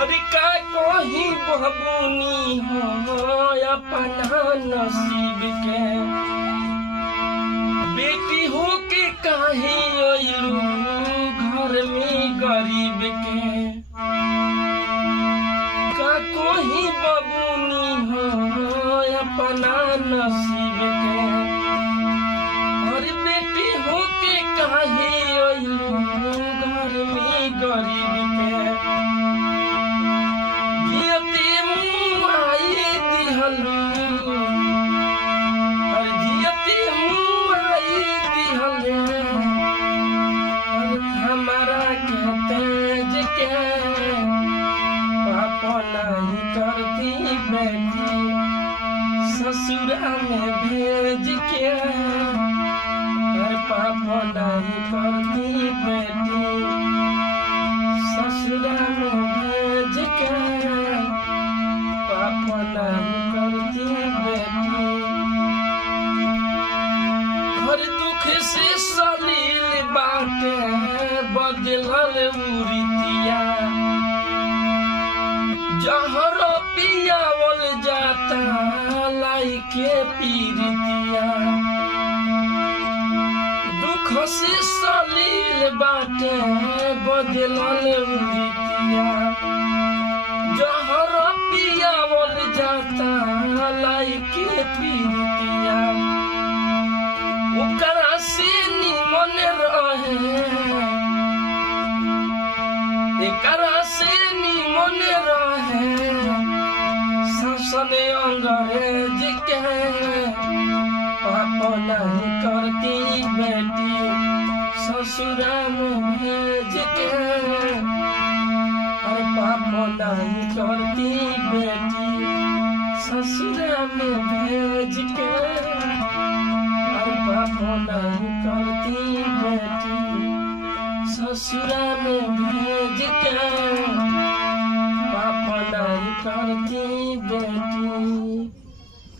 हर का कोही बबुनी हो अपना नसीब के बेटी हो के काहे अइलू घर में गरीब के का कोही बबुनी हो अपना नसीब के हर बेटी हो के काहे अइलू घर में गरीब के हमारा तेज के पापा नहीं करती बेटी ससुरा में भेज के पापा नहीं करती बेटी ससुरा में भेज के पापा नहीं करती बेटी हर दुख से सलील बाटे बदलल उरितिया जहर पियावल जाता लाई के पीरितिया दुख से सलील बाटे बदलल उरितिया जहर पियावल जाता लाई के पीरितिया ओकरा से निमन रहे एकरा से निमन रहे शासन अंग्रेज के पापा नहीं करती बेटी ससुरा में भेज के अरे पापा नहीं करती बेटी ससुरा में भेज के पापा नहीं करती बेटी ससुरा में भेज के